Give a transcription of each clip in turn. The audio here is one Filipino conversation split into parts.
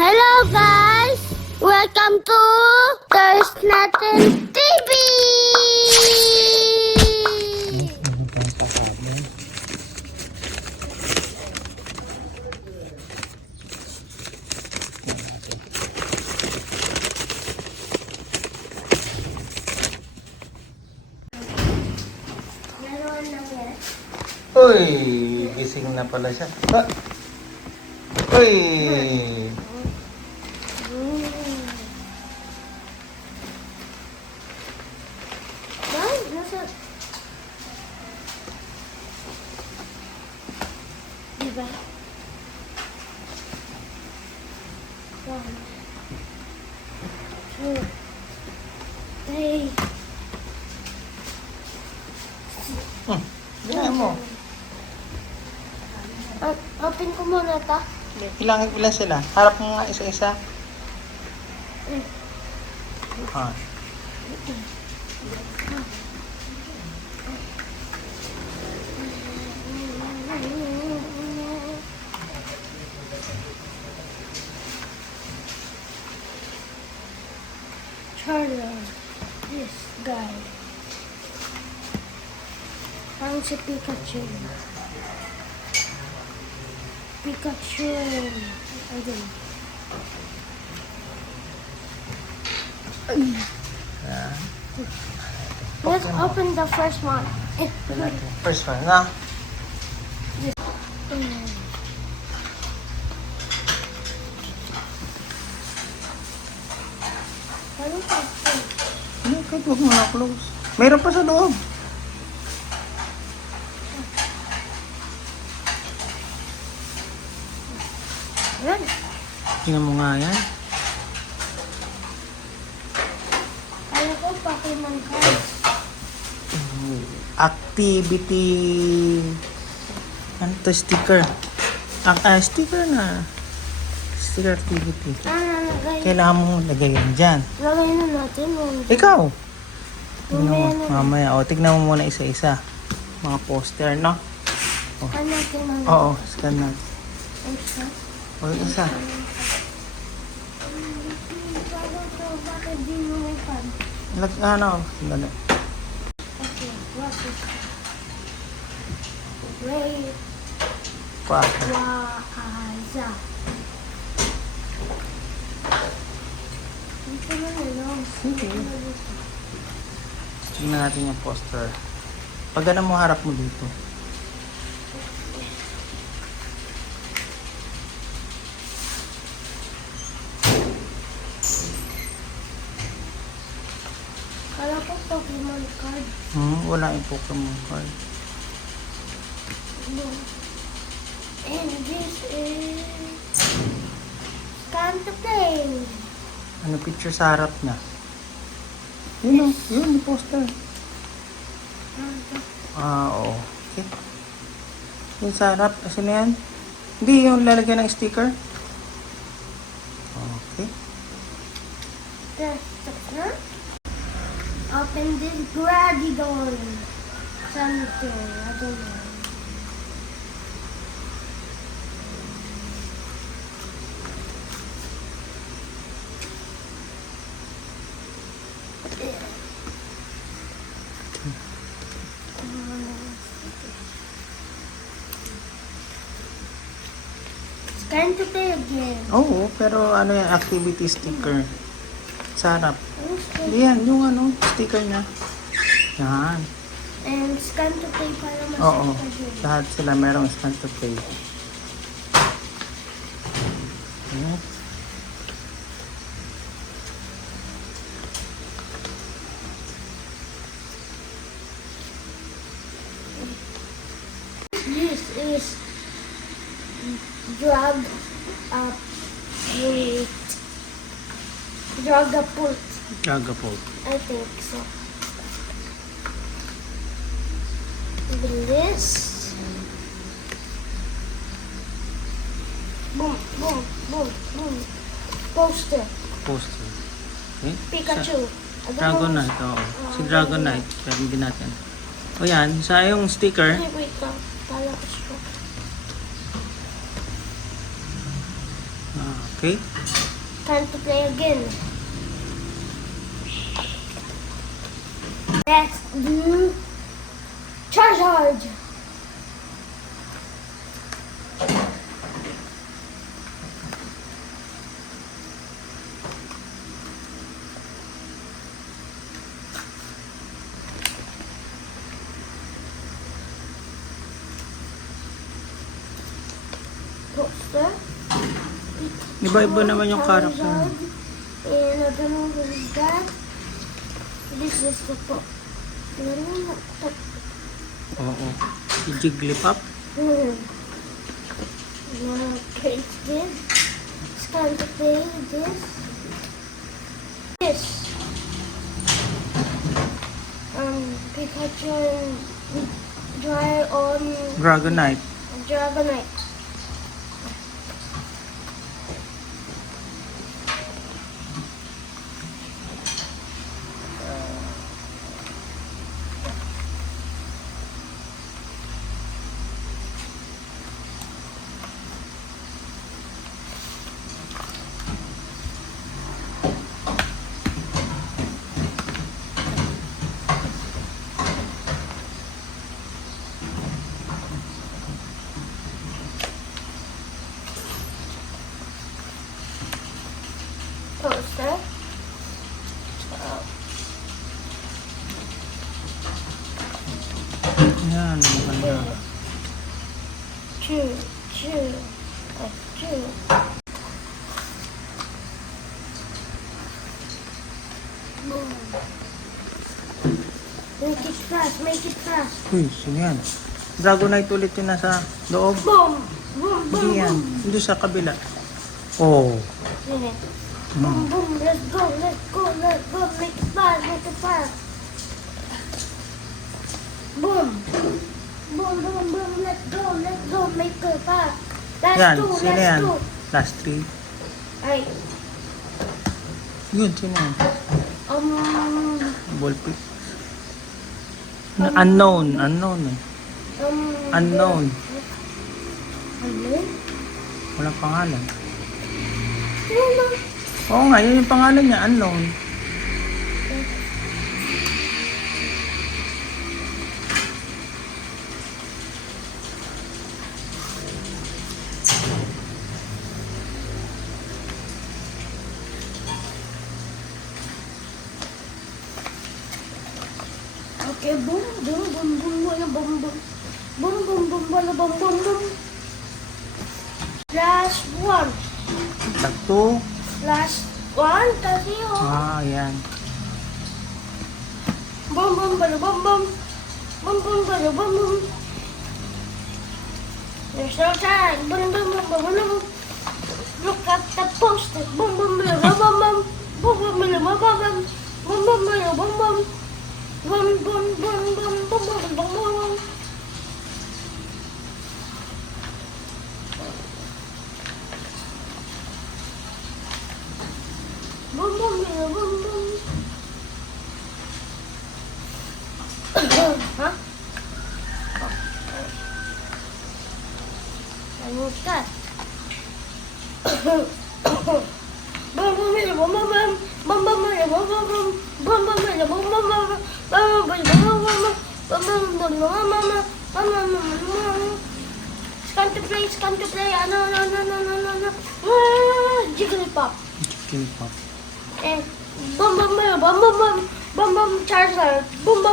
Hello guys! Welcome to There's Nothing TV! Uy, gising na pala siya. Ah. Uy! Diba? One, two, three. Ginahin mo. Open ko muna ito. Ilan sila? Harap mo nga isa-isa. Ah. Charlie, this guy. Parang si Pikachu. Pikachu. Ayun. Yan. Let's open the first one. First one na. Ano pa ito? Kahit huwag mo na close. Mayroon pa sa loob. Yan. Tingnan mo nga yan. Alam ko, Pokemon cards. Activity. Ano to? Sticker. Sticker na. Sticker activity. Lagay. Kailangan mo lagay yan dyan. Lagay na natin. Ikaw. Tignan Mamaya mo. na. Mamaya. O, tignan mo muna isa-isa. Mga poster, no? Scan natin ang Oo, scan natin. isa. O, isa. Bakit di mo may pan? Ano? Dali. Okay, what is Ray Quattro. Waaza. Dito na lang. Sige. Tingnan natin yung poster. Pag ano mo, harap mo dito. Kala ko Pokemon card. Wala yung Pokemon card. No. And this is Scan to Play. Ano picture sa harap niya? Yun o. Yun, yung poster. Oo. Okay. Yung sa harap. Asan na yan? Hindi, yung lalagyan ng sticker. Okay. Open this Gradigon. Something. I don't know. Scan to Play again. Oo, pero ano yung activity sticker? Sa harap. Okay. Hindi yan, yung ano, sticker niya. Yan. And Scan to Play para Oo. masaya ka dyan. Lahat sila merong scan to pay. Ayan. This is drug up wait. Dragapult. Dragapult. I think so. This. Boom, boom, boom, boom. Poster. Poster. Okay? Pikachu. Dragonite, oo. Si Dragonite, pwede din natin. O yan, sa yung sticker, Ay, wait lang. Kala ko siya. Okay. Time to play again. Let's do Charizard. Poster. Iba-iba naman yung character. Charizard. And I don't know who is that. This is the pop. Oo. Si Jigglypuff. Okay, it's good. It's time to play this. This. Pikachu dry on Dragonite. Dragonite. Poster. Yan, maganda. Two. Boom. Make it fast. Uy, sino yan? Dragonite ulit yung nasa loob. Boom. Boom, boom, Hindi yan. boom. Hindi sa kabila. Oh. Boom, Hmm. boom, let's go. Make it fast. Boom. Boom, let's go. Make it fast. Yan, Let's sino yan? go. Last three. Ay, Yun, sino yan? Ballpick. Unknown eh. Unknown. Ano? Walang pangalan. Ano? Oo nga, yun yung pangalan niya, unknown. Okay, boom. Last one. Tagto. Last one. Kasi Yan. Boom. There's no time. Boom. Look at the poster. Boom. Huh? What's that? It's time to play. No. Jigglypuff. Jigglypuff. And boom, Charizard. Boom.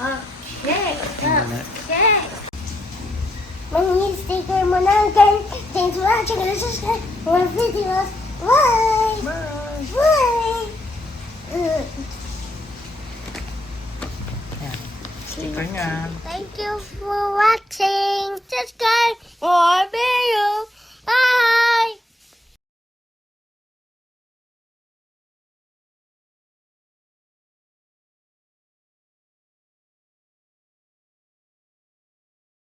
Okay. Mangingi sticker mo na again. Thanks for watching and subscribe for more videos. Bye. Yan. Sticker niya. Thank you for watching. Subscribe for more videos.